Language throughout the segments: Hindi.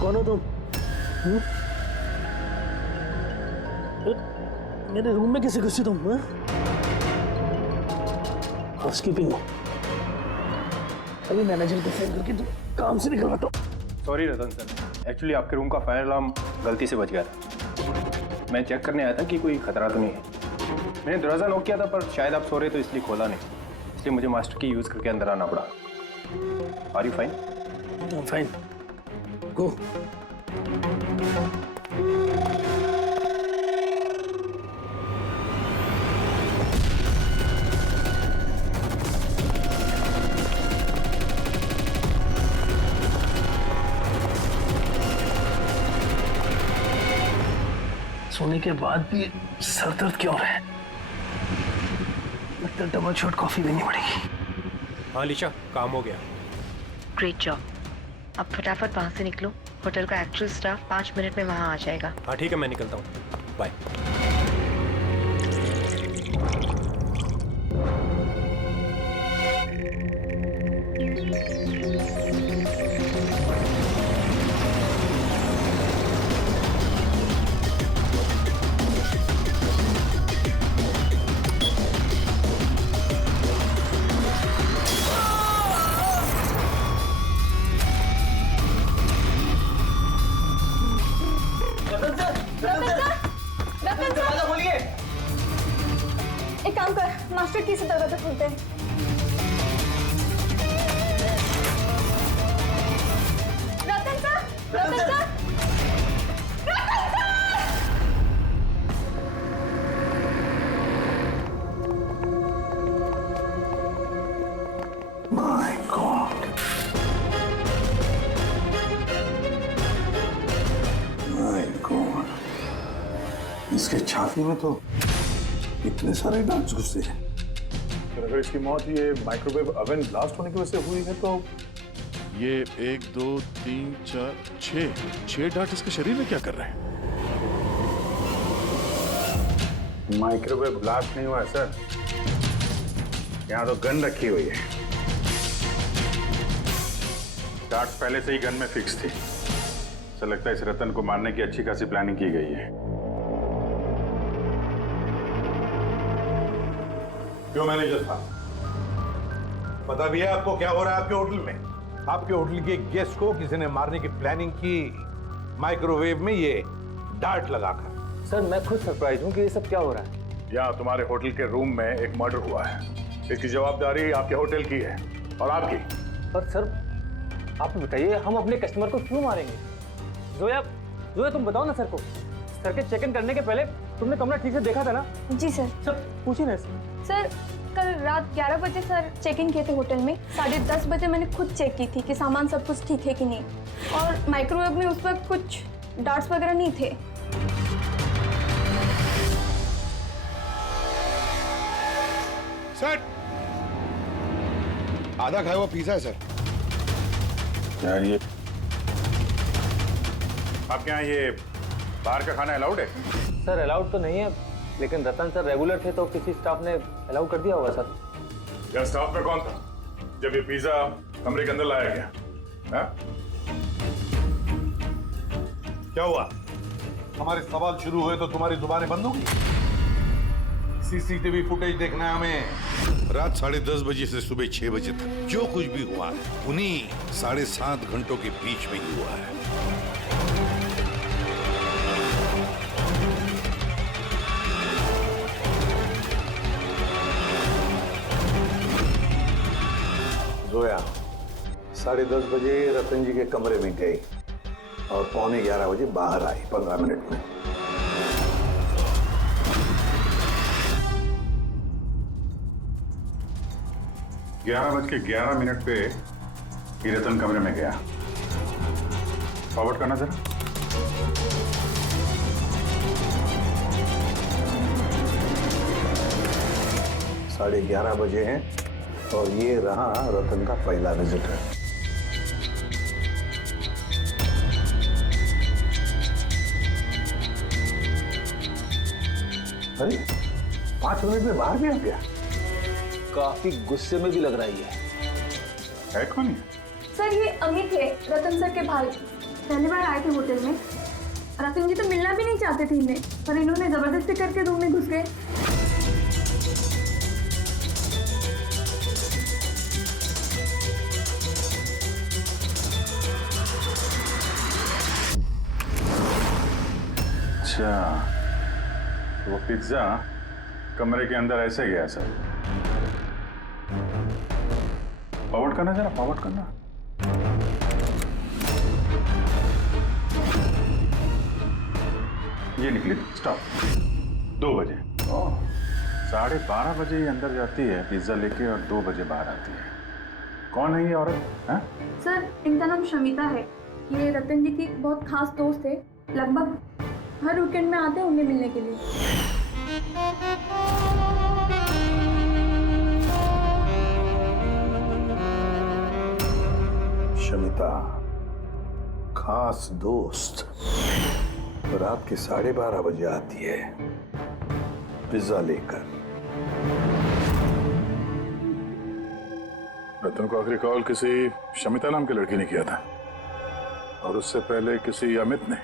कौन हो तुम? मेरे रूम में कैसे घुसी तुम? हाउसकीपिंग हो? अभी मैनेजर को फोन करके तुम काम से निकलवाता हूँ। सॉरी रतन सर, एक्चुअली आपके रूम का फायर अलार्म गलती से बज गया था। मैं चेक करने आया था कि कोई खतरा तो नहीं है। मैंने दरवाज़ा नॉक किया था पर शायद आप सो रहे तो इसलिए खोला नहीं, इसलिए मुझे मास्टर की यूज़ करके अंदर आना पड़ा। Are you fine? I'm fine. Go. सोने के बाद भी सर दर्द क्यों रहा है? लगता है डबल शॉट कॉफी देनी पड़ेगी। हाँ लिशा, काम हो गया। Great job. अब फटाफट वहाँ से निकलो। होटल का एक्चुअल स्टाफ 5 मिनट में वहाँ आ जाएगा। हाँ ठीक है, मैं निकलता हूँ। बाय। एक काम कर, मास्टर की से दरवाजा खोलते हैं। Ratan sir, Ratan sir, Ratan sir! My God. My God. इसके छाती में तो इतने सारे डांस घुसे हैं। तो अगर इसकी मौत ये माइक्रोवेव ओवन ब्लास्ट होने की वजह से हुई है तो ये 1 2 3 4 6 डार्ट इसके शरीर में क्या कर रहे हैं? माइक्रोवेव ब्लास्ट नहीं हुआ है सर, यहाँ तो गन रखी हुई है। डार्ट्स पहले से ही गन में फिक्स थी। ऐसा लगता है इस रतन को मारने की अच्छी खासी प्लानिंग की गई है। क्यों मैनेजर साहब, पता भी है आपको क्या हो रहा है आपके होटल में? आपके होटल के गेस्ट को किसी ने मारने की प्लानिंग की, माइक्रोवेव में ये डार्ट लगाकर। सर मैं खुद सरप्राइज हूँ कि ये सब क्या हो रहा है। यहाँ तुम्हारे होटल के रूम में एक मर्डर हुआ है। इसकी जवाबदारी आपके होटल की है और आपकी। पर सर आप बताइए, हम अपने कस्टमर को क्यों मारेंगे? जोया, जोया तुम बताओ ना सर को। सर के चेक इन करने के पहले तुमने कमरा ठीक से देखा था ना? जी सर। सर पूछिए ना सर कल रात 11 बजे सर चेक इन किए थे होटल में। 10:30 बजे मैंने खुद चेक की थी कि सामान सब कुछ ठीक है कि नहीं, और माइक्रोवेव में उस वक्त कुछ डार्ट्स वगैरह नहीं थे। सर आधा खाया हुआ पिज्जा है सर। यार ये आपके यहाँ ये बाहर का खाना अलाउड है? सर अलाउड तो नहीं है, लेकिन रतन सर रेगुलर थे तो किसी स्टाफ ने अलाउ कर दिया होगा सर। या स्टाफ में कौन था जब ये पिज्जा कमरे के अंदर लाया गया? हा? क्या हुआ? हमारे सवाल शुरू हुए तो तुम्हारी जुबानें बंद हो गई? सीसीटीवी फुटेज देखना है हमें। रात 10:30 बजे से सुबह 6 बजे तक जो कुछ भी हुआ है उन्हीं 7.5 घंटों के बीच में ही हुआ है। जोया 10:30 बजे रतन जी के कमरे में गई और 11:15 बजे बाहर आई 15 मिनट में। ग्यारह बज के 11 मिनट पे ही रतन कमरे में गया। फॉरवर्ड करना सर। साढ़े 11 बजे हैं और ये रहा रतन का पहला विजिटर। अरे 5 मिनट में बाहर भी आ गया। काफी गुस्से में भी लग रही है। है कौन है? सर ये अमित है, रतन सर के भाई। पहली बार आए थे होटल में। रतन जी तो मिलना भी नहीं चाहते थे इन्हें, पर इन्होंने जबरदस्ती करके रूम में घुस गए। अच्छा, वो पिज्जा कमरे के अंदर ऐसे गया सर। फॉरवर्ड करना जरा, फॉरवर्ड करना। ये निकली, स्टॉप। 2 बजे। ओह, 12:30 बजे ये अंदर जाती है पिज्जा लेके और 2 बजे बाहर आती है। कौन है ये औरत? हैं? सर, इनका नाम शमिता है। ये रतन जी की बहुत खास दोस्त है। लगभग हर वीकेंड में आते हैं उन्हें मिलने के लिए। शमिता, खास दोस्त, रात के 12:30 बजे आती है पिज्जा लेकर। रतन को आखिरी कॉल किसी शमिता नाम की लड़की ने किया था और उससे पहले किसी अमित ने।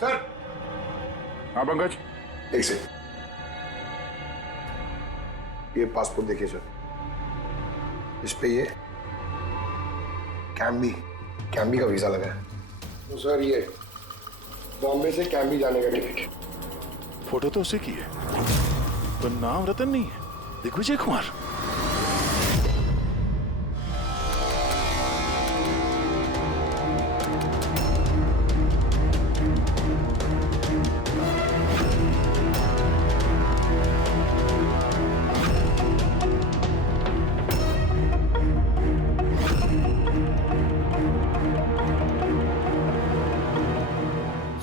सर। हाँ पंकज। एक सेकंड, ये पासपोर्ट देखिए सर। इस पे ये कैम्बी का वीजा लगा है। तो सर ये बॉम्बे से कैम्बी जाने का टिकट है। फोटो तो उसी की है, तो नाम रतन नहीं है, दिग्विजय कुमार।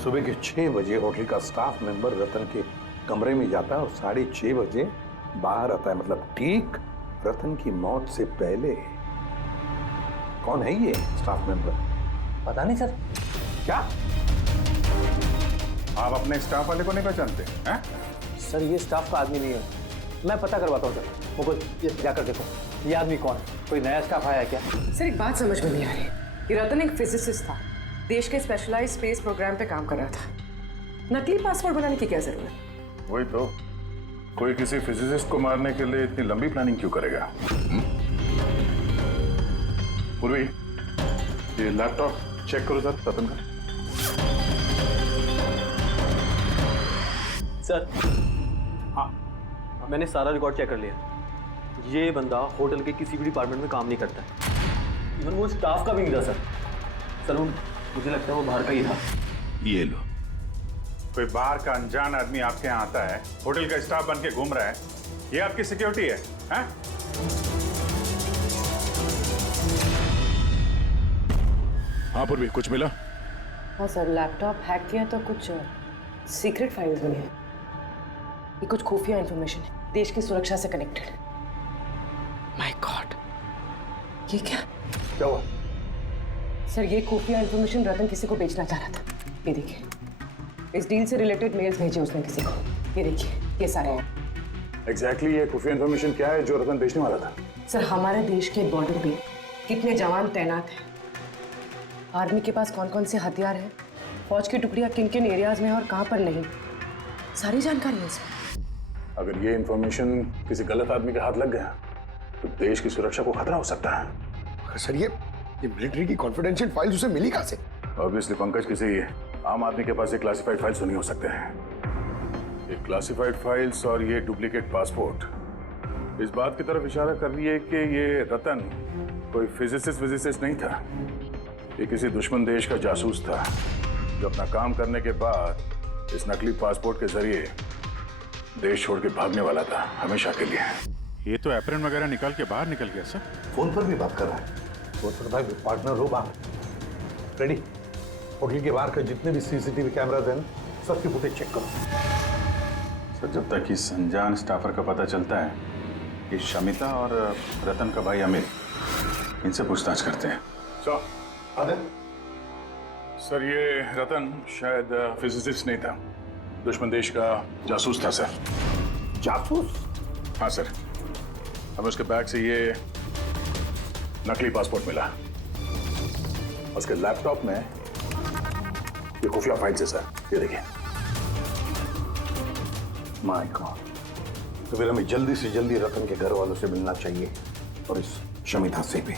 सुबह के 6 बजे होटल का स्टाफ मेंबर रतन के कमरे में जाता है और 6:30 बजे बाहर आता है, मतलब ठीक रतन की मौत से पहले। कौन है ये स्टाफ मेंबर? पता नहीं सर। क्या आप अपने स्टाफ वाले को नहीं पहचानते हैं? सर ये स्टाफ का आदमी नहीं है, मैं पता करवाता हूँ सर। वो कोई जाकर देखो ये आदमी कौन है, कोई नया स्टाफ आया है क्या? सर एक बात समझ में नहीं आ रही। ये रतन एक फिजिसिस्ट था, देश के स्पेशलाइज्ड स्पेस प्रोग्राम पे काम कर रहा था। नकली पासपोर्ट बनाने की क्या जरूरत? वही तो, कोई किसी फिजिसिस्ट को मारने के लिए इतनी लंबी प्लानिंग क्यों करेगा? पूर्वी, ये लैपटॉप चेक करो सर रतन का। सर हाँ, मैंने सारा रिकॉर्ड चेक कर लिया। ये बंदा होटल के किसी भी डिपार्टमेंट में काम नहीं करता है। इवन वो स्टाफ का भी नहीं था सर। सर मुझे लगता है वो बाहर का ही था। ये लो, कोई बाहर का अनजान आदमी आपके यहाँ आता है, होटल का स्टाफ बन के घूम रहा है, ये आपकी सिक्योरिटी है? हैं? हाँ पूर्वी, कुछ मिला? हाँ सर, लैपटॉप हैक किया तो कुछ सीक्रेट फाइल्स मिली हैं। ये कुछ खुफिया इंफॉर्मेशन है, देश की सुरक्षा से कनेक्टेड। माय गॉड, ये क्या हुआ? सर ये खुफिया इंफॉर्मेशन रतन किसी को बेचना चाह रहा था। ये देखिए, इस डील से रिलेटेड मेल्स भेजे उसने किसी को। ये देखिए, ये सारे हैं। एग्जैक्टली ये खुफिया इन्फॉर्मेशन क्या है जो रतन बेचने वाला था? सर हमारे देश के बॉर्डर पे कितने जवान तैनात हैं, आर्मी के पास कौन कौन से हथियार हैं, फौज की टुकड़ियां किन किन एरियाज में और कहाँ पर नहीं, सारी जानकारी है इसमें। अगर ये इन्फॉर्मेशन किसी गलत आदमी के हाथ लग गया तो देश की सुरक्षा को खतरा हो सकता है। सर ये मिलिट्री की कॉन्फिडेंशियल फाइल्स उसे मिली कहाँ से? ऑब्वियसली पंकज, किसी आम आदमी के पास ये क्लासिफाइड फाइल्स नहीं हो सकते हैं। ये क्लासिफाइड फाइल्स और ये डुप्लीकेट पासपोर्ट इस बात की तरफ इशारा कर रही है कि ये रतन कोई फिजिसिस्ट नहीं था। ये किसी दुश्मन देश का जासूस था जो अपना काम करने के बाद इस नकली पासपोर्ट के जरिए देश छोड़ के भागने वाला था हमेशा के लिए। ये तो एप्रन वगैरह निकाल के बाहर निकल गया सर। फोन पर भी बात कर रहा है। वो तो भाई पार्टनर हो बात। रेडी? होटल के बाहर के जितने भी सीसीटीवी कैमराज हैं सबकी फुटेज चेक करो। सर जब तक इस अनजान स्टाफर का पता चलता है कि शमिता और रतन का भाई अमित, इनसे पूछताछ करते हैं। सर ये रतन शायद फिजिसिस्ट नहीं था, दुश्मन देश का जासूस था सर। जासूस? हाँ सर, हमें उसके बैग से ये नकली पासपोर्ट मिला। उसके लैपटॉप में ये खुफिया फाइल्स है सर, ये देखिए। माय गॉड, तो फिर हमें जल्दी से जल्दी रतन के घर वालों से मिलना चाहिए और इस शमिता से भी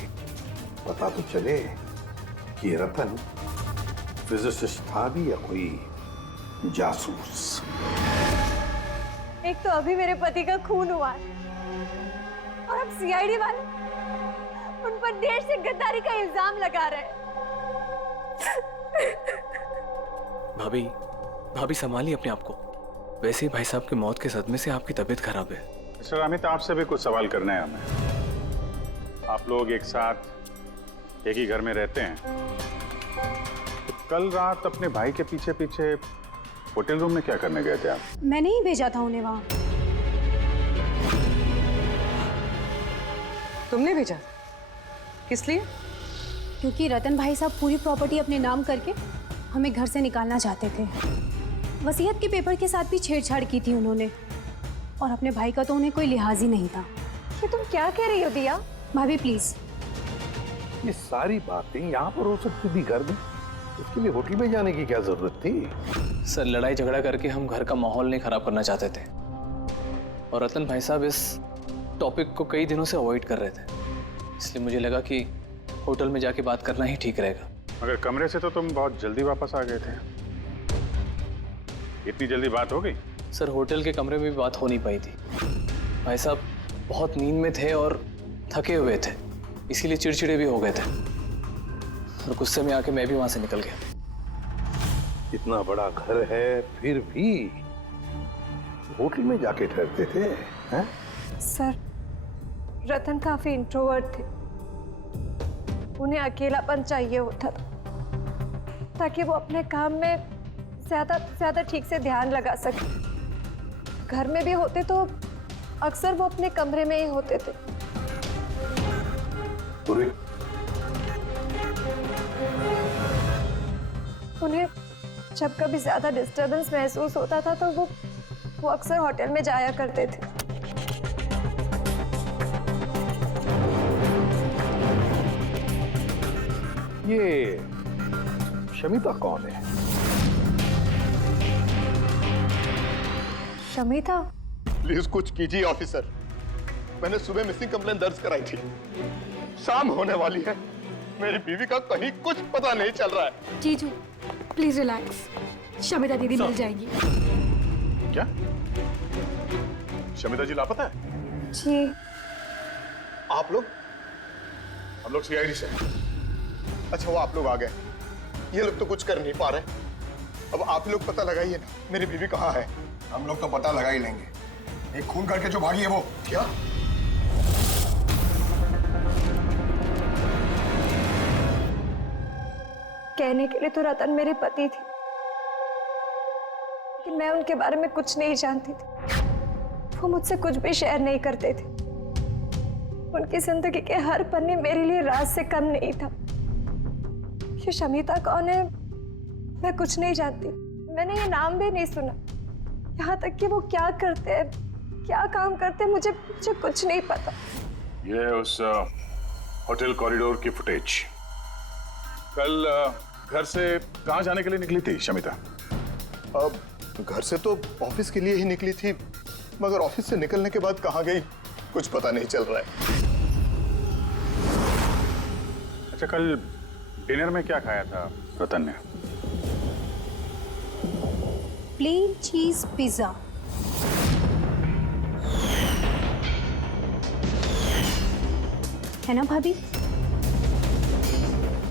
पता तो चले कि ये रतन फिजिसिस्ट था भी या कोई जासूस। एक तो अभी मेरे पति का खून हुआ है और अब सीआईडी वाले उन पर देर से गद्दारी का इल्जाम लगा रहे हैं। भाभी, भाभी संभालिए अपने आप को। वैसे ही भाई साहब की मौत के सदमे से आपकी तबीयत खराब है। मिस्टर अमित, आपसे भी कुछ सवाल करने हैं हमें। आप लोग एक साथ एक ही घर में रहते हैं, तो कल रात अपने भाई के पीछे पीछे होटल रूम में क्या करने गए थे आप? मैंने ही भेजा था उन्हें वहां। तुमने भेजा? किस लिए? क्योंकि रतन भाई साहब पूरी प्रॉपर्टी अपने नाम करके हमें घर से निकालना चाहते थे। वसीयत के पेपर के साथ भी छेड़छाड़ की थी उन्होंने, और अपने भाई का तो उन्हें कोई लिहाज ही नहीं था। ये तुम क्या कह रही हो दिया? भाभी प्लीज। ये सारी बातें यहाँ पर हो सकती थी घर में, इसके लिए होटल में जाने की क्या जरूरत थी? सर, लड़ाई झगड़ा करके हम घर का माहौल नहीं खराब करना चाहते थे, और रतन भाई साहब इस टॉपिक को कई दिनों से अवॉइड कर रहे थे, इसलिए मुझे लगा कि होटल में जाके बात करना ही ठीक रहेगा। मगर कमरे से तो तुम बहुत जल्दी वापस आ गए थे, इतनी जल्दी बात हो गई? सर, होटल के कमरे में भी बात हो नहीं पाई थी। भाई साहब बहुत नींद में थे और थके हुए थे, इसीलिए चिड़चिड़े भी हो गए थे, और गुस्से में आके मैं भी वहां से निकल गया। इतना बड़ा घर है फिर भी होटल में जाके ठहरते थे, हैं? सर, रतन काफी इंट्रोवर्ट थे, उन्हें अकेलापन चाहिए होता था ताकि वो अपने काम में ज्यादा ठीक से ध्यान लगा सके। घर में भी होते तो अक्सर वो अपने कमरे में ही होते थे। उन्हें जब कभी ज्यादा डिस्टरबेंस महसूस होता था तो वो अक्सर होटल में जाया करते थे। ये शमिता कौन है? शमिता? प्लीज कुछ कीजिए ऑफिसर, मैंने सुबह मिसिंग कंप्लेन दर्ज कराई थी, शाम होने वाली है, मेरी बीवी का कहीं कुछ पता नहीं चल रहा है। जीजू प्लीज रिलैक्स, शमिता दीदी मिल जाएगी। क्या शमिता जी लापता है? जी। आप लोग? हम लोग सीआईडी से। अच्छा, वो आप लोग आ गए, ये लोग तो कुछ कर नहीं पा रहे। अब आप लोग पता लगाइए ना, मेरी बीवी कहाँ है? हम लोग तो पता लगा ही लेंगे। एक खून करके जो भागी है वो। क्या? कहने के लिए तो रतन मेरे पति थे, लेकिन मैं उनके बारे में कुछ नहीं जानती थी। वो मुझसे कुछ भी शेयर नहीं करते थे। उनकी जिंदगी के हर पन्ने मेरे लिए राज से कम नहीं था। ये शमिता कौन है मैं कुछ नहीं जानती, मैंने ये नाम भी नहीं सुना। यहाँ तक कि वो क्या करते हैं, क्या काम करते हैं, मुझे कुछ नहीं पता। ये है उस होटल कॉरिडोर की फुटेज। कल घर से कहाँ जाने के लिए निकली थी शमिता? अब घर से तो ऑफिस के लिए ही निकली थी, मगर ऑफिस से निकलने के बाद कहाँ गई कुछ पता नहीं चल रहा है। अच्छा, कल डिनर में क्या खाया था रतन ने? प्लेन चीज पिज्जा। है ना भाभी?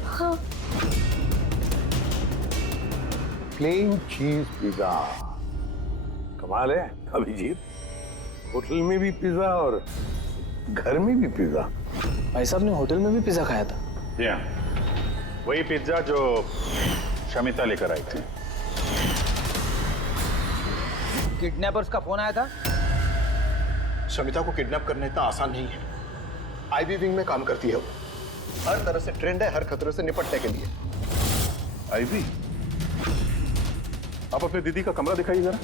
हाँ। प्लेन चीज पिज्जा, कमाल है अभिजीत, होटल में भी पिज्जा और घर में भी पिज्जा। भाई साहब ने होटल में भी पिज्जा खाया था? वही पिज्जा जो शमिता लेकर आई थी। किडनैपर्स का फोन आया था? शमिता को किडनैप करना इतना आसान नहीं है। आईबी विंग में काम करती है वो, हर तरह से ट्रेंड है हर खतरे से निपटने के लिए। आईबी? आप अपने दीदी का कमरा दिखाइए जरा।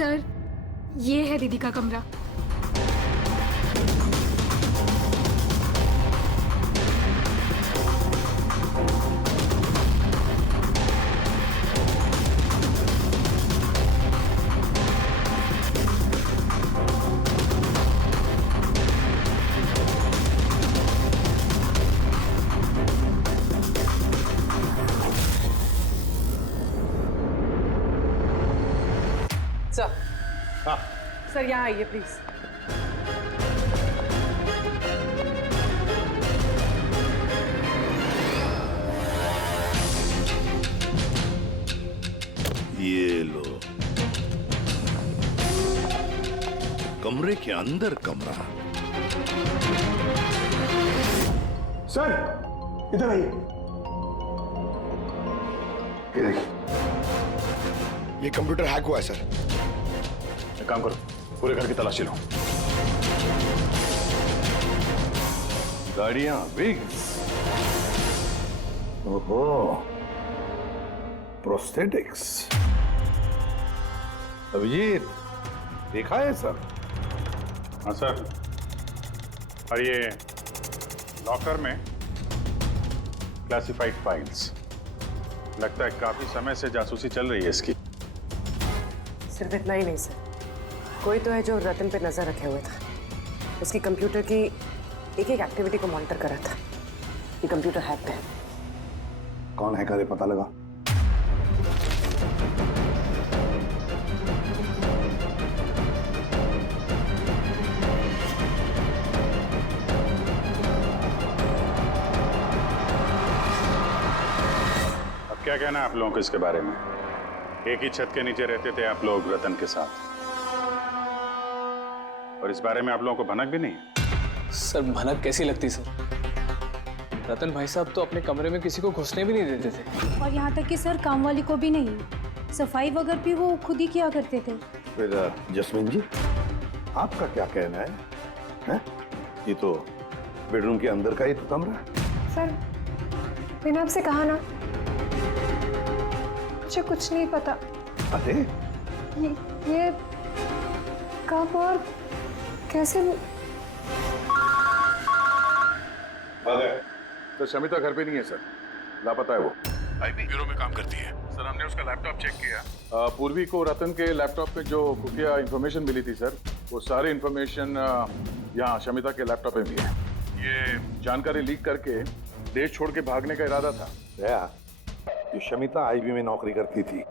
सर, ये है दीदी का कमरा। सर, सर यहाँ आइए प्लीज। ये लो, कमरे के अंदर कमरा। सर इधर आइए। ये कंप्यूटर हैक हुआ है सर। एक काम करो, पूरे घर की तलाशी लो। गाड़ियां, विग्स, ओहो, प्रोस्थेटिक्स। अभिजीत, देखा है सर? हाँ सर। और ये लॉकर में क्लासिफाइड फाइल्स। लगता है काफी समय से जासूसी चल रही है इसकी। सिर्फ इतना ही नहीं सर, कोई तो है जो रतन पे नजर रखे हुए था। उसकी कंप्यूटर की एक एक एक्टिविटी को मॉनिटर कर रहा था। ये कंप्यूटर हैक है। कौन हैकर है पता लगा? अब क्या कहना है आप लोगों को इसके बारे में? एक ही छत के नीचे रहते थे आप लोग रतन के साथ, और इस बारे में आप लोगों को भनक भी नहीं है? सर भनक कैसी लगती सर? रतन भाई साहब तो अपने कमरे में किसी को घुसने भी नहीं देते थे। और यहाँ तक कि सर काम वाली को भी नहीं, सफाई वगैरह भी वो खुद ही किया करते थे। फिर जस्मीन जी, आपका क्या कहना है? हैं? ये तो बेडरूम के अंदर का ही तो कमरा है। सर मैंने आपसे कहा ना, मुझे कुछ नहीं पता। अरे ये कब और कैसे? तो शमिता घर पे नहीं है सर, लापता है वो। आईपी ब्यूरो में काम करती है सर। हमने उसका लैपटॉप चेक किया। पूर्वी को रतन के लैपटॉप पे जो खुफिया इंफॉर्मेशन मिली थी सर, वो सारी इंफॉर्मेशन यहाँ शमिता के लैपटॉप पे भी है। ये जानकारी लीक करके देश छोड़ के भागने का इरादा था। दया, ये शमिता आईबी में नौकरी करती थी,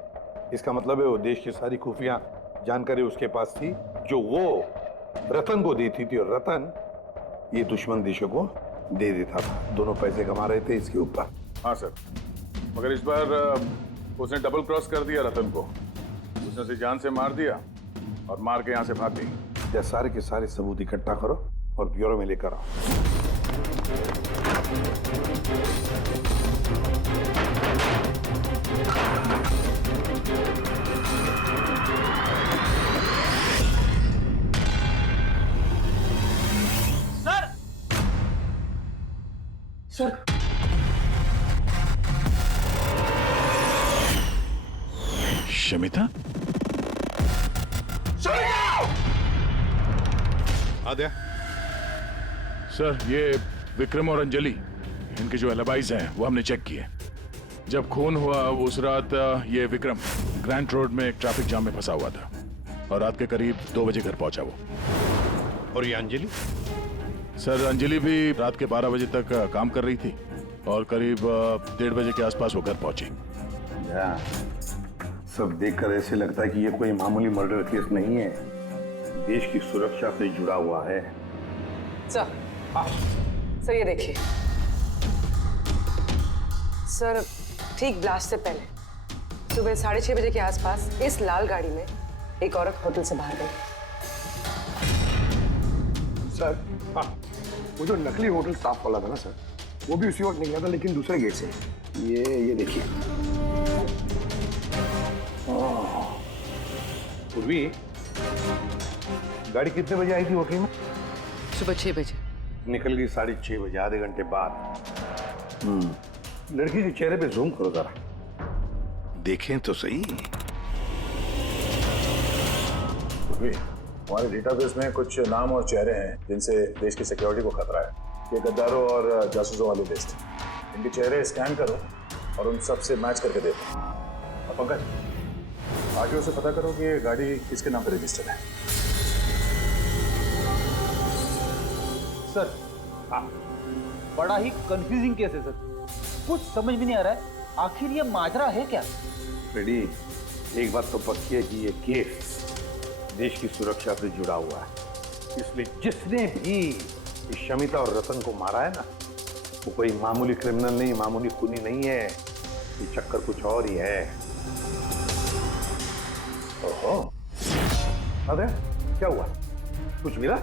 इसका मतलब है वो देश की सारी खुफिया जानकारी उसके पास थी, जो वो रतन को देती थी, और रतन ये दुश्मन देशों को दे देता था। दोनों पैसे कमा रहे थे इसके ऊपर। हाँ सर, मगर इस बार उसने डबल क्रॉस कर दिया रतन को। उसने उसे जान से मार दिया और मार के यहाँ से भाग गई। या सारे के सारे सबूत इकट्ठा करो और ब्यूरो में लेकर आओ। सर शमिता? आद्या, सर ये विक्रम और अंजलि, इनके जो एलिबाइज हैं वो हमने चेक किए। जब खून हुआ उस रात ये विक्रम ग्रैंड रोड में एक ट्रैफिक जाम में फंसा हुआ था, और रात के करीब 2 बजे घर पहुंचा वो। और ये अंजलि? सर अंजलि भी रात के 12 बजे तक काम कर रही थी, और करीब 1:30 बजे के आसपास वो घर पहुंची। सब देखकर ऐसे लगता है कि ये कोई मामूली मर्डर केस नहीं है, देश की सुरक्षा से जुड़ा हुआ है। सर, सर ये देखिए सर, ठीक ब्लास्ट से पहले सुबह 6:30 बजे के आसपास इस लाल गाड़ी में एक औरत होटल से बाहर गई। सर हाँ, वो जो नकली होटल स्टाफ वाला था ना सर, वो भी उसी वक्त निकला था, लेकिन दूसरे गेट से। ये देखिए। पूर्वी, गाड़ी कितने बजे आई थी होटल में? सुबह 6 बजे। निकल गई 6:30 बजे, आधे घंटे बाद। लड़की के चेहरे पे जूम करो जरा, देखें तो सही। भी हमारे डेटाबेस में कुछ नाम और चेहरे हैं जिनसे देश की सिक्योरिटी को खतरा है। ये गद्दारों और जासूसों वाली लिस्ट। इनके चेहरे स्कैन करो और उन सब से मैच करके देखो। और पंकज, आरटीओ से पता करो कि ये गाड़ी किसके नाम पर रजिस्टर्ड है। सर, हाँ, बड़ा ही कंफ्यूजिंग केस है सर। कुछ समझ भी नहीं आ रहा है आखिर ये माजरा है क्या। फ्रेडी, एक बात तो पक्की है कि ये केस देश की सुरक्षा से जुड़ा हुआ है। इसलिए जिसने भी इस शमिता और रतन को मारा है ना, वो कोई मामूली क्रिमिनल नहीं, मामूली खूनी नहीं है। ये चक्कर कुछ और ही है। ओहो, अरे क्या हुआ? कुछ मिला?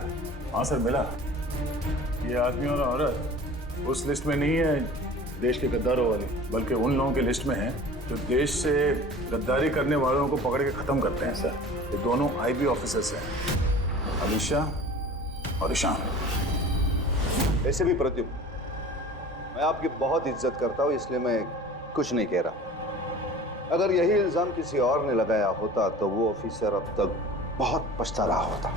हाँ सर, मिला। ये आदमी और औरत उस लिस्ट में नहीं है देश के गद्दारों वाली, बल्कि उन लोगों की लिस्ट में है जो देश से गद्दारी करने वालों को पकड़ के खत्म करते हैं सर। ये दोनों आईबी ऑफिसर्स हैं, अलीशा और ईशान। ऐसे भी प्रद्युम्न, मैं आपकी बहुत इज्जत करता हूं, इसलिए मैं कुछ नहीं कह रहा। अगर यही इल्जाम किसी और ने लगाया होता तो वो ऑफिसर अब तक बहुत पछता रहा होता।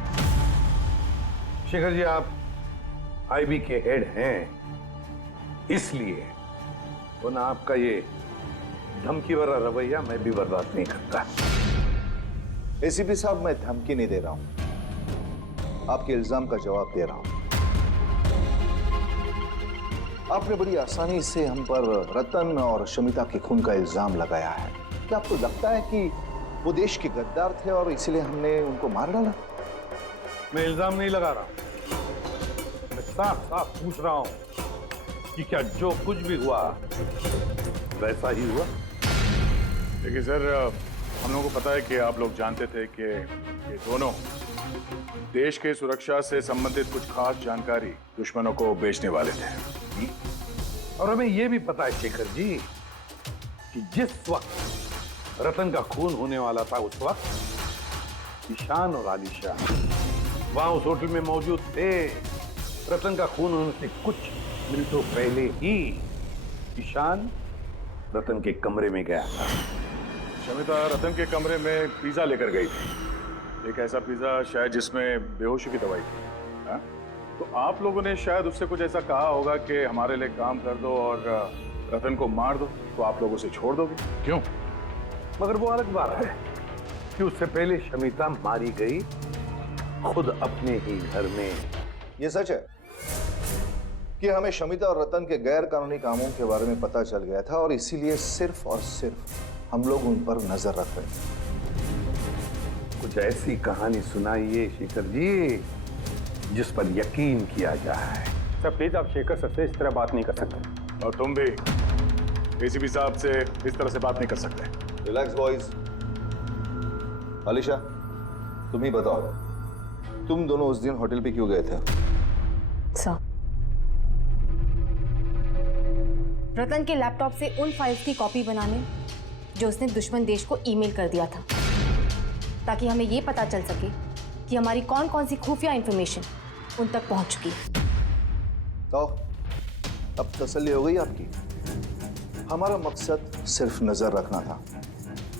शेखर जी, आप आईबी के हेड हैं, इसलिए तो ना आपका ये धमकी भरा रवैया मैं भी बर्दाश्त नहीं करता। एसीपी साहब, मैं धमकी नहीं दे रहा हूं, आपके इल्जाम का जवाब दे रहा हूं। आपने बड़ी आसानी से हम पर रतन और शमिता के खून का इल्जाम लगाया है। क्या आपको लगता है कि वो देश के गद्दार थे और इसीलिए हमने उनको मार डाला? मैं इल्जाम नहीं लगा रहा, मैं साफ साफ पूछ रहा हूं कि क्या जो कुछ भी हुआ वैसा ही हुआ? देखिए सर, हम लोगों को पता है कि आप लोग जानते थे कि ये दोनों देश के सुरक्षा से संबंधित कुछ खास जानकारी दुश्मनों को बेचने वाले थे। और हमें यह भी पता है शेखर जी कि जिस वक्त रतन का खून होने वाला था, उस वक्त ईशान और आलिशा वहां उस होटल में मौजूद थे। रतन का खून होने से कुछ मिनटों पहले ही ईशान रतन के कमरे में गया था। शमिता रतन के कमरे में पिज्जा लेकर गई थी, एक ऐसा पिज्जा शायद जिसमें बेहोशी की दवाई थी। हाँ? तो आप लोगों ने शायद उससे कुछ ऐसा कहा होगा कि हमारे लिए काम कर दो और रतन को मार दो, तो आप लोग उसे छोड़ दोगे। क्यों? मगर वो अलग बात है कि उससे पहले शमिता मारी गई खुद अपने ही घर में। ये सच है कि हमें शमिता और रतन के गैर कानूनी कामों के बारे में पता चल गया था और इसीलिए सिर्फ और सिर्फ हम लोग उन पर नजर रख रहे थे। कुछ ऐसी कहानी सुनाइए शेखर जी जिस पर यकीन किया जाए। सर प्लीज, आप शेखर सर से इस तरह बात नहीं कर सकते। और तुम भी एसीपी साहब से इस तरह से बात नहीं कर सकते। Relax boys. अलीशा, तुम ही बताओ, तुम दोनों उस दिन होटल पे क्यों गए थे? सर, रतन के लैपटॉप से उन फाइल्स की कॉपी बनाने जो उसने दुश्मन देश को ईमेल कर दिया था, ताकि हमें ये पता चल सके कि हमारी कौन कौन सी खुफिया इंफॉर्मेशन उन तक पहुंच चुकी है। तो अब तसल्ली हो गई आपकी? हमारा मकसद सिर्फ नजर रखना था,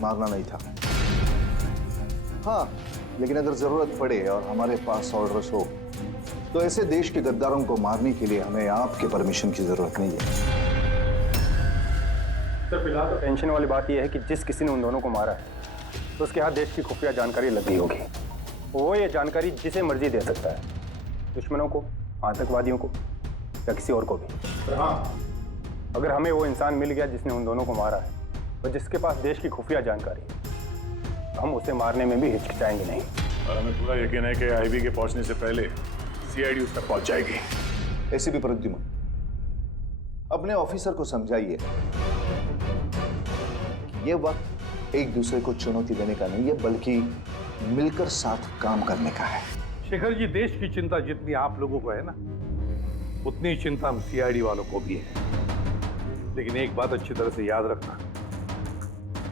मारना नहीं था। हाँ, लेकिन अगर जरूरत पड़े और हमारे पास ऑर्डर्स हो तो ऐसे देश के गद्दारों को मारने के लिए हमें आपके परमिशन की जरूरत नहीं है। सर फिलहाल तो टेंशन वाली बात यह है कि जिस किसी ने उन दोनों को मारा है तो उसके हाथ देश की खुफिया जानकारी लगी होगी। वो ये जानकारी जिसे मर्जी दे सकता है, दुश्मनों को, आतंकवादियों को या किसी और को भी। हाँ, अगर हमें वो इंसान मिल गया जिसने उन दोनों को मारा है और जिसके पास देश की खुफिया जानकारी है, तो हम उसे मारने में भी हिचकिचाएंगे नहीं। और हमें पूरा यकीन है कि आईबी के पहुंचने से पहले सीआईडी उस तक पहुंच जाएगी। एसीपी प्रद्युम्न, अपने ऑफिसर को समझाइए ये वक्त एक दूसरे को चुनौती देने का नहीं है, बल्कि मिलकर साथ काम करने का है। शेखर जी, देश की चिंता जितनी आप लोगों को है ना, उतनी चिंता हम सीआईडी वालों को भी है। लेकिन एक बात अच्छी तरह से याद रखना,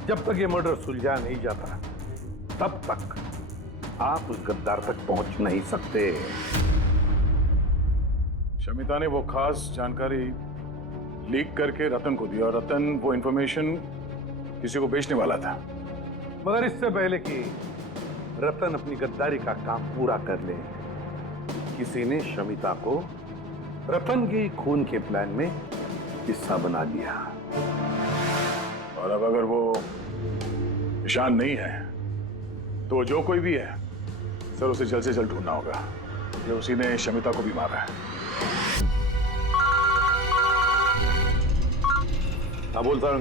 जब तक ये मर्डर सुलझा नहीं जाता तब तक आप उस गद्दार तक पहुंच नहीं सकते। शमिता ने वो खास जानकारी लीक करके रतन को दी और रतन वो इंफॉर्मेशन किसी को बेचने वाला था। मगर इससे पहले कि रतन अपनी गद्दारी का काम पूरा कर ले। किसी ने शमिता को रतन के खून के प्लान में हिस्सा बना दिया। और अब अगर वो ईशान नहीं है तो जो कोई भी है सर, उसे जल्द से जल्द ढूंढना होगा। ये उसी ने शमिता को भी मारा है। हाँ, बोलता हूं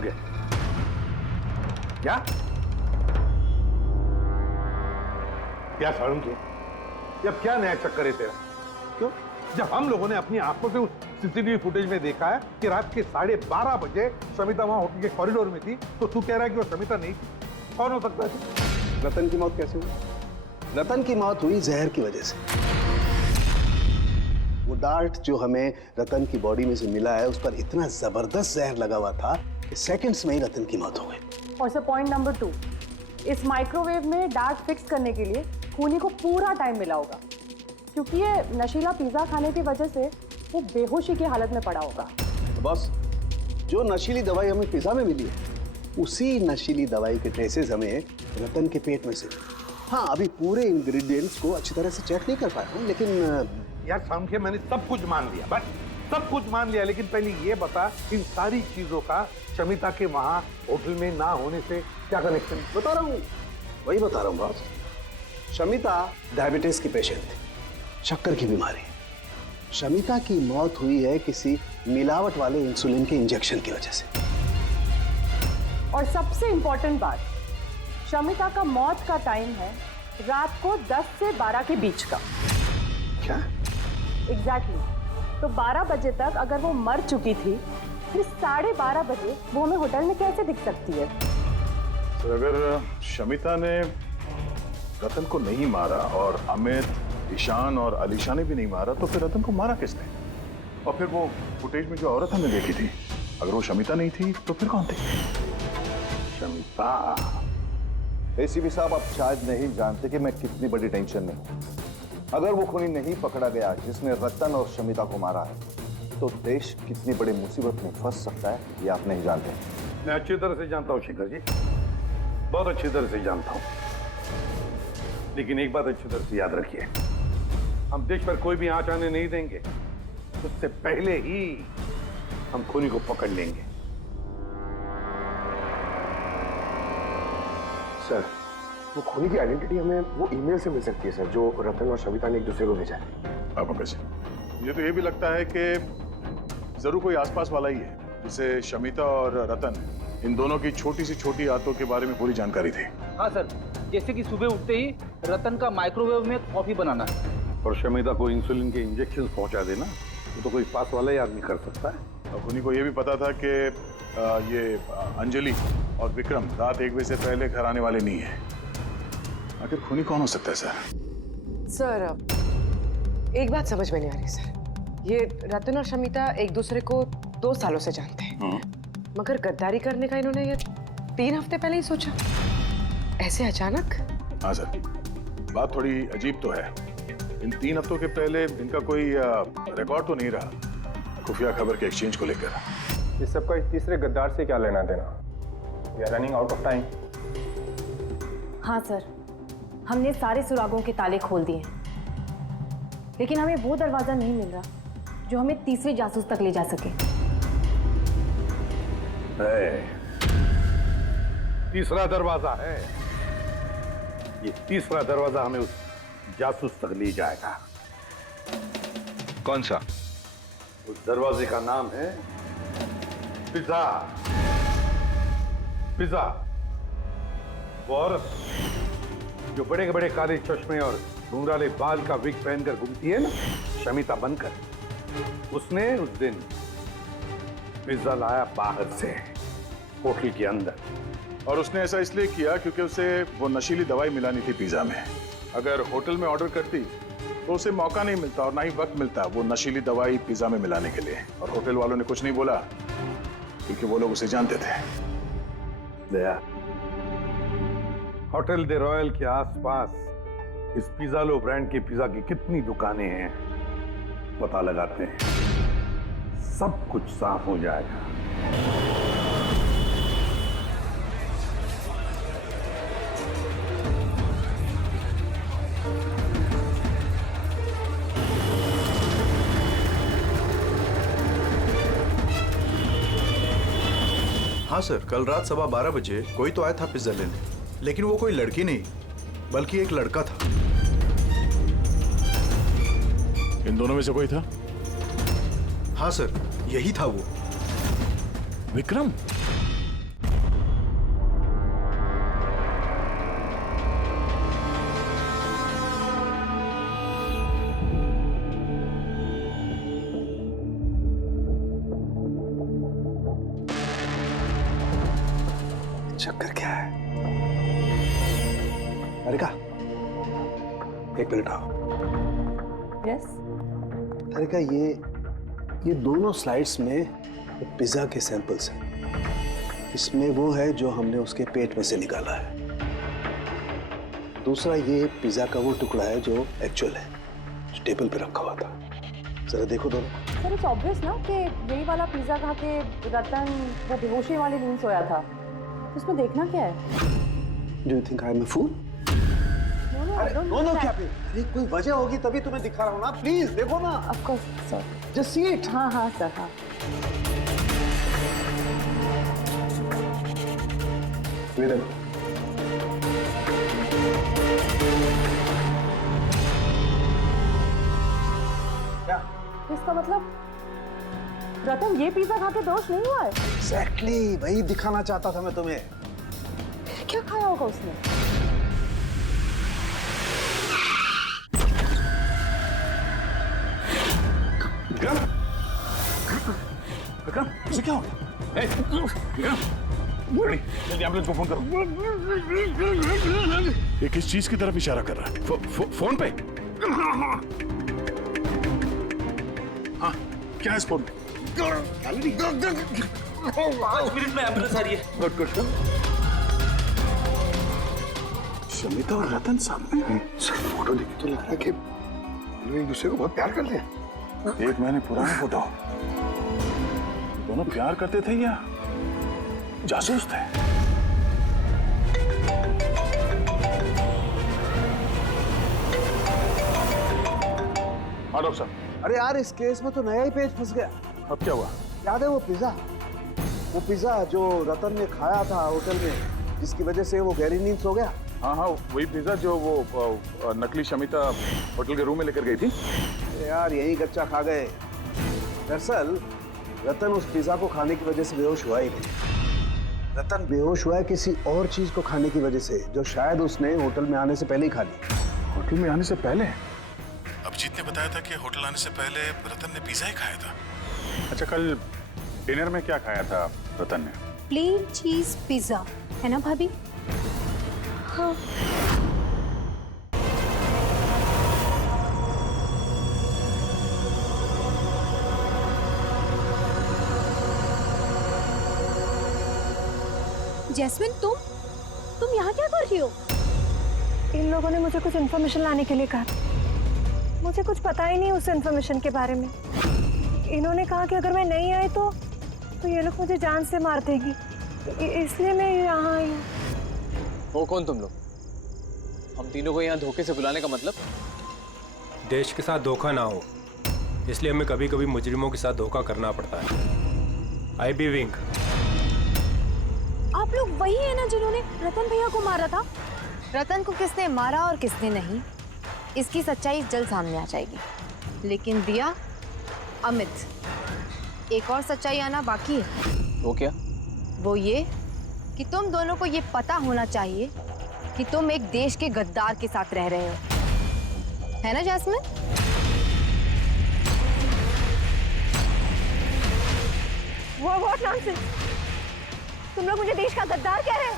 क्या क्या सारुण के? अब क्या नया चक्कर है तेरा? क्यों? जब हम लोगों ने अपनी आंखों से उस सीसीटीवी फुटेज में देखा है कि रात के 12:30 बजे शमिता वहां होटल के कॉरिडोर में थी, तो तू कह रहा है कि वो शमिता नहीं थी। कौन हो सकता है? रतन की मौत कैसे हुई? रतन की मौत हुई जहर की वजह से। वो डार्ट जो हमें रतन की बॉडी में से मिला है, उस पर इतना जबरदस्त जहर लगा हुआ था कि सेकंड्स में ही रतन की मौत हो गई। और सर पॉइंट नंबर 2, इस माइक्रोवेव में डार्ट फिक्स करने के लिए खूनी को पूरा टाइम मिला होगा, क्योंकि ये नशीला पिज्जा खाने की वजह से वो बेहोशी की हालत में पड़ा होगा। बस जो नशीली दवाई हमें पिज्जा में मिली है, उसी नशीली दवाई के ट्रेसेस हमें रतन के पेट में से। हाँ, अभी पूरे इंग्रेडिएंट्स को अच्छी तरह से चेक नहीं कर पाया हूँ, लेकिन यार सामने मैंने सब कुछ मान लिया, बस सब कुछ मान लिया, लेकिन पहले ये बता, इन सारी चीजों का शमिता के वहां होटल में ना होने से क्या कनेक्शन? बता रहा हूँ, वही बता रहा हूँ बॉस। शमिता डायबिटीज की पेशेंट थी, शक्कर की बीमारी। शमिता की मौत हुई है किसी मिलावट वाले इंसुलिन के इंजेक्शन की वजह से। और सबसे इंपॉर्टेंट बात, शमिता का मौत का टाइम है रात को 10 से 12 के बीच का। क्या? एग्जैक्टली। तो 12 बजे तक अगर वो मर चुकी थी, फिर 12:30 बजे वो हमें होटल में कैसे दिख सकती है? तो अगर शमिता ने रतन को नहीं मारा और अमित, ईशान और अलीशा ने भी नहीं मारा, तो फिर रतन को मारा किसने? और फिर वो फुटेज में जो औरत हमने देखी थी, अगर वो शमिता नहीं थी तो फिर कौन थी? शमिता। एसीपी साहब, आप शायद नहीं जानते कि मैं कितनी बड़ी टेंशन में हूं। अगर वो खूनी नहीं पकड़ा गया जिसने रतन और शमिता को मारा है, तो देश कितनी बड़ी मुसीबत में फंस सकता है, ये आप नहीं जानते। मैं अच्छी तरह से जानता हूँ शेखर जी, बहुत अच्छी तरह से जानता हूँ, लेकिन एक बात अच्छी तरह से याद रखिए, हम देश पर कोई भी आंच आने नहीं देंगे। उससे पहले ही हम खूनी को पकड़ लेंगे। सर, वो खूनी की आइडेंटिटी हमें वो ईमेल से मिल सकती है सर, जो रतन और शमिता ने एक दूसरे को भेजा है। अब कैसे? मुझे तो ये भी लगता है कि जरूर कोई आसपास वाला ही है, जिसे शमिता और रतन इन दोनों की छोटी से छोटी आदतों के बारे में पूरी जानकारी थी। हाँ सर, जैसे कि सुबह उठते ही रतन का माइक्रोवेव में कॉफी बनाना और शमिता को इंसुलिन के इंजेक्शन पहुंचा देना, वो तो कोई पास वाला ही आदमी कर सकता है। और खूनी को ये भी पता था कि ये अंजलि और विक्रम रात 1 बजे से पहले घर आने वाले नहीं है। आखिर खूनी कौन हो सकता है सर? सर, एक बात समझ में नहीं आ रही सर। ये रतन और शमिता एक दूसरे को 2 सालों से जानते हैं, मगर गद्दारी करने का इन्होंने ये 3 हफ्ते पहले ही सोचा, ऐसे अचानक? हाँ सर, बात थोड़ी अजीब तो है। इन 3 हफ्तों के पहले इनका कोई रिकॉर्ड तो नहीं रहा खुफिया खबर के एक्सचेंज को लेकर। इस सबका इस तीसरे गद्दार से क्या लेना देना? We are running out of time. हाँ सर, हमने सारे सुरागों के ताले खोल दिए, लेकिन हमें वो दरवाजा नहीं मिल रहा जो हमें तीसरे जासूस तक ले जा सके। तीसरा दरवाजा है, ये तीसरा दरवाजा हमें उस जासूस तक ले जाएगा। कौन सा? उस दरवाजे का नाम है पिज्जा। पिज्जा, वो औरत जो बड़े बड़े काले चश्मे और घुंघराले बाल का विग पहनकर घूमती है ना, शमिता बनकर, उसने उस दिन पिज्जा लाया बाहर से होटल के अंदर। और उसने ऐसा इसलिए किया क्योंकि उसे वो नशीली दवाई मिलानी थी पिज्जा में। अगर होटल में ऑर्डर करती तो उसे मौका नहीं मिलता और ना ही वक्त मिलता वो नशीली दवाई पिज्जा में मिलाने के लिए। और होटल वालों ने कुछ नहीं बोला क्योंकि वो लोग उसे जानते थे। दया, होटल दे रॉयल के आसपास इस पिज़्ज़ालो ब्रांड के पिज्जा की कितनी दुकानें हैं पता लगाते हैं, सब कुछ साफ हो जाएगा। हाँ सर, कल रात 12:15 बजे कोई तो आया था पिज्जा लेने, लेकिन वो कोई लड़की नहीं बल्कि एक लड़का था। इन दोनों में से कोई था? हाँ सर, यही था वो। विक्रम? चक्कर क्या है? अरिका, एक मिनट आओ। यस। अरिका, ये दोनों स्लाइड्स में पिज्जा के सैंपल्स हैं। इसमें वो है जो हमने उसके पेट में से निकाला है। दूसरा ये पिज्जा का वो टुकड़ा है जो एक्चुअल है, जो टेबल पे रखा हुआ था। जरा देखो दोनों। सर, इट्स ऑब्वियस ना कि यही वाला पिज्जा खा के रतन वो बेहोशी वाली नींद सोया था। उसमें देखना क्या है? Do you think I'm a fool? No क्या पे? अरे कोई वजह होगी तभी तुम्हें दिखा रहा हूँ ना। प्लीज देखो ना। Of course sir. Just see it. हाँ हाँ सर, हाँ। Wait. क्या? इसका मतलब रतन ये पिज्जा खा के दोष नहीं हुआ है? Exactly, वही दिखाना चाहता था मैं तुम्हें। क्या खाया होगा उसने? विक्रम, विक्रम, उसे क्या हो गया? विक्रम, जल्दी एम्बुलेंस को फोन करो। ये किस चीज की तरफ इशारा कर रहा है? फोन पे? हाँ, क्या है इस फोन में? 5 मिनट में एम्बुलेंस आ रही है। Good good good. शमिता और रतन सामने। सर फोटो देखी तो लग रहा है कि लोग एक दूसरे को बहुत प्यार करते हैं। 1 महीने पुराना फोटो। दोनों प्यार करते थे या जासूस थे? हाँ डॉक्टर साहब। अरे यार, इस केस में तो नया ही पेज फंस गया। अब क्या हुआ? याद है वो पिज्जा जो रतन ने खाया था होटल में, जिसकी वजह से वो गहरी नींद सो गया। हाँ हाँ, वही पिज्जा जो वो नकली शमिता होटल के रूम में लेकर गई थी। यार यही गच्चा खा गए। दरअसल रतन उस पिज्जा को खाने की वजह से बेहोश हुआ ही नहीं। रतन बेहोश हुआ है किसी और चीज को खाने की वजह से, जो शायद उसने होटल में आने से पहले ही खा ली। होटल में आने से पहले? अभिजीत ने बताया था कि होटल आने से पहले रतन ने पिज्जा ही खाया था। अच्छा, कल डिनर में क्या खाया था रतन ने? प्लेन चीज पिज्जा, है ना भाभी? हाँ। जैस्मिन, तुम यहाँ क्या कर रही हो? इन लोगों ने मुझे कुछ इन्फॉर्मेशन लाने के लिए कहा। मुझे कुछ पता ही नहीं उस इन्फॉर्मेशन के बारे में। इन्होंने कहा कि अगर मैं नहीं आई तो ये लोग मुझे जान से मार देंगी, इसलिए मैं यहाँ आई हूँ। वो कौन तुम लोग? हम तीनों को यहाँ धोखे से बुलाने का मतलब? देश के साथ धोखा ना हो, इसलिए हमें कभी कभी मुजरिमों के साथ धोखा करना पड़ता है। आई बी विंक। आप लोग वही है ना जिन्होंने रतन भैया को मारा था? रतन को किसने मारा और किसने नहीं, इसकी सच्चाई जल्द सामने आ जाएगी। लेकिन दिया, अमित, एक और सच्चाई आना बाकी है। वो क्या? वो ये कि तुम दोनों को ये पता होना चाहिए कि तुम एक देश के गद्दार के साथ रह रहे हो, है ना जैस्मिन? What nonsense! तुम लोग मुझे देश का गद्दार कह रहे हो?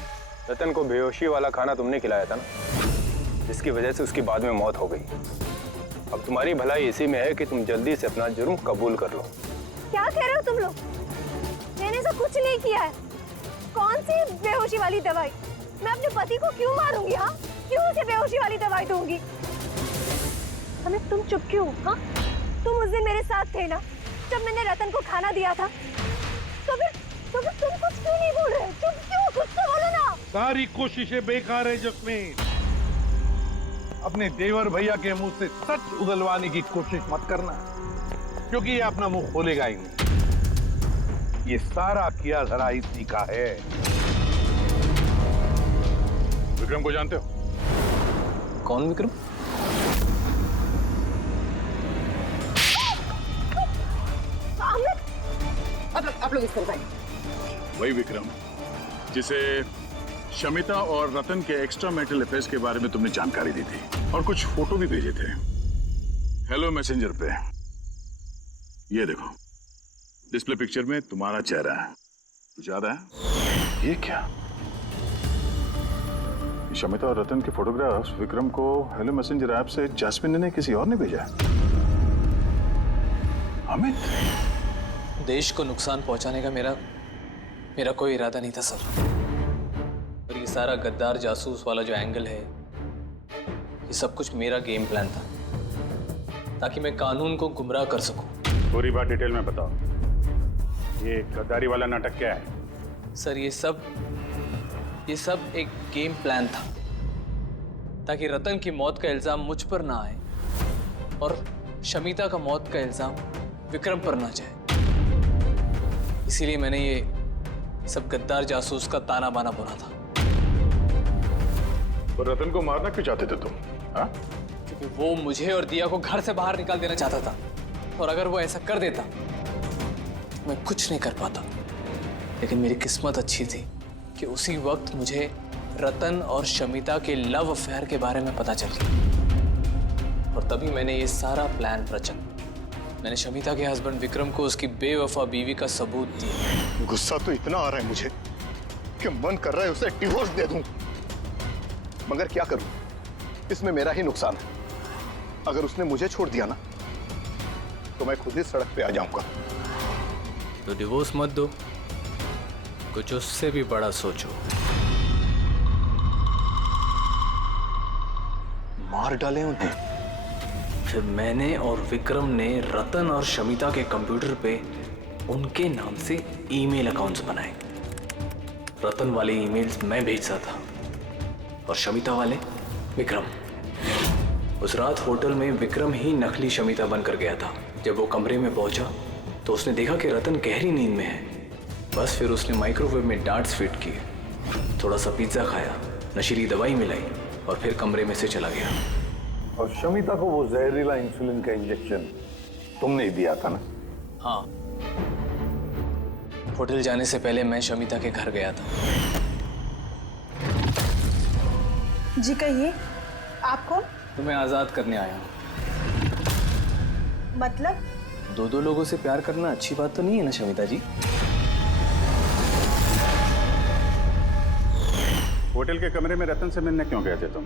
रतन को बेहोशी वाला खाना तुमने खिलाया था ना, जिसकी वजह से उसकी बाद में मौत हो गई। अब तुम्हारी भलाई इसी में है कि तुम जल्दी से अपना जुर्म कबूल कर लो। क्या कह रहे हो तुम लोग? मैंने ऐसा कुछ नहीं किया है। कौन सी बेहोशी वाली दवाई? मैं अपने पति को क्यों मारूंगी? हाँ, क्यों उसे बेहोशी वाली दवाई दूंगी? हमें तुम चुप क्यों? हाँ, तुम उस दिन मेरे साथ थे ना, जब मैंने रतन को खाना दिया था। तो फिर तुम कुछ क्यों नहीं बोल रहे? चुप क्यों? कुछ तो बोलो ना। सारी कोशिशें बेकार है जस्मीन। अपने देवर भैया के मुंह से सच उगलवाने की कोशिश मत करना, क्योंकि ये अपना मुंह खोलेगा ही नहीं। ये सारा किया धरा इसी का है। विक्रम को जानते हो? कौन विक्रम? आप लोग इस तरफ आइए। वही विक्रम जिसे शमिता और रतन के एक्स्ट्रा मैरिटल अफेयर्स के बारे में तुमने जानकारी दी थी और कुछ फोटो भी भेजे थे हेलो मैसेंजर पे। ये देखो डिस्प्ले पिक्चर में तुम्हारा चेहरा है, कुछ याद है? ये क्या? शमिता और रतन के फोटोग्राफ्स विक्रम को हेलो मैसेंजर ऐप से जैस्मिन ने किसी और ने भेजा है। अमित, देश को नुकसान पहुंचाने का मेरा कोई इरादा नहीं था सर। और ये सारा गद्दार जासूस वाला जो एंगल है, ये सब कुछ मेरा गेम प्लान था ताकि मैं कानून को गुमराह कर सकूं। पूरी बात डिटेल में बताओ। ये गद्दारी वाला नाटक क्या है? सर ये सब एक गेम प्लान था ताकि रतन की मौत का इल्जाम मुझ पर ना आए और शमिता का मौत का इल्जाम विक्रम पर ना जाए। इसीलिए मैंने ये सब गद्दार जासूस का ताना बाना बुना था। तो रतन को मारना क्यों चाहते थे तुम? हाँ? क्योंकि वो मुझे और दिया को घर से बाहर निकाल देना चाहता था और अगर वो ऐसा कर देता मैं कुछ नहीं कर पाता। लेकिन मेरी किस्मत अच्छी थी कि उसी वक्त मुझे रतन और शमिता के लव अफेयर के बारे में पता चल गया और तभी मैंने ये सारा प्लान रचा। मैंने शमिता के हस्बैंड विक्रम को उसकी बेवफा बीवी का सबूत दिया। गुस्सा तो इतना आ रहा है मुझे कि मन कर रहा है उसे डिवोर्स दे दूं, मगर क्या करूं? इसमें मेरा ही नुकसान है। अगर उसने मुझे छोड़ दिया ना तो मैं खुद ही सड़क पे आ जाऊंगा। तो डिवोर्स मत दो, कुछ उससे भी बड़ा सोचो। मार डाले उन्हें। फिर मैंने और विक्रम ने रतन और शमिता के कंप्यूटर पे उनके नाम से ईमेल अकाउंट्स बनाए। रतन वाले ईमेल्स मैं भेजता था और शमिता वाले विक्रम। उस रात होटल में विक्रम ही नकली शमिता बनकर गया था। जब वो कमरे में पहुंचा तो उसने देखा कि रतन गहरी नींद में है। बस फिर उसने माइक्रोवेव में डार्ट्स फिट किए, थोड़ा सा पिज्जा खाया, नशीली दवाई मिलाई और फिर कमरे में से चला गया। और शमिता को वो जहरीला इंसुलिन का इंजेक्शन तुमने ही दिया था ना? हाँ, होटल जाने से पहले मैं शमिता के घर गया था। जी कहिए, आप कौन? तुम्हें आजाद करने आया हूँ। मतलब? दो लोगों से प्यार करना अच्छी बात तो नहीं है ना शमिता जी? होटल के कमरे में रतन से मिलने क्यों गए थे तुम,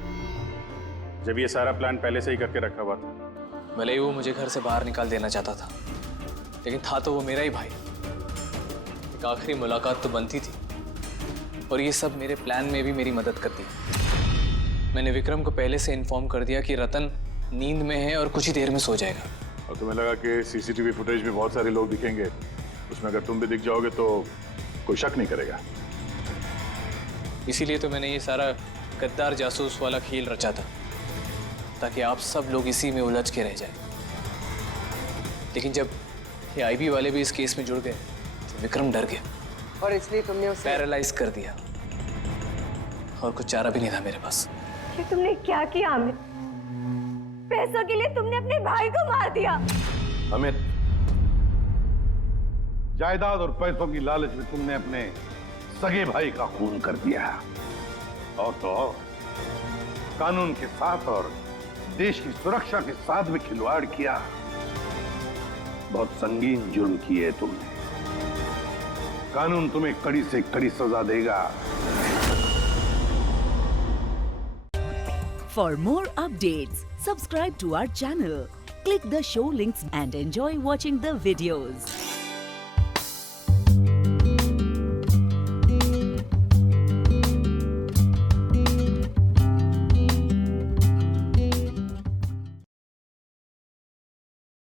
जब ये सारा प्लान पहले से ही करके रखा हुआ था? भले ही वो मुझे घर से बाहर निकाल देना चाहता था, लेकिन था तो वो मेरा ही भाई। एक आखिरी मुलाकात तो बनती थी और ये सब मेरे प्लान में भी मेरी मदद करती। मैंने विक्रम को पहले से इन्फॉर्म कर दिया कि रतन नींद में है और कुछ ही देर में सो जाएगा। और तुम्हें लगा कि सीसीटीवी फुटेज में बहुत सारे लोग दिखेंगे, उसमें अगर तुम भी दिख जाओगे तो कोई शक नहीं करेगा। इसीलिए तो मैंने ये सारा गद्दार जासूस वाला खेल रचा था ताकि आप सब लोग इसी में उलझ के रह जाए। लेकिन जब ये आईबी वाले भी इस केस में जुड़ गए तो विक्रम डर गया और इसलिए तुमने उसे पैरालाइज कर दिया और कुछ चारा भी नहीं था मेरे पास। ये तुमने क्या किया अमित? पैसों के लिए तुमने अपने भाई को मार दिया। अमित, जायदाद और पैसों की लालच में तुमने अपने सगे भाई का खून कर दिया और तो और कानून के साथ और देश की सुरक्षा के साथ भी खिलवाड़ किया। बहुत संगीन जुर्म किए तुमने। कानून तुम्हें कड़ी से कड़ी सजा देगा। For more updates, subscribe to our channel, click the show links and enjoy watching the videos.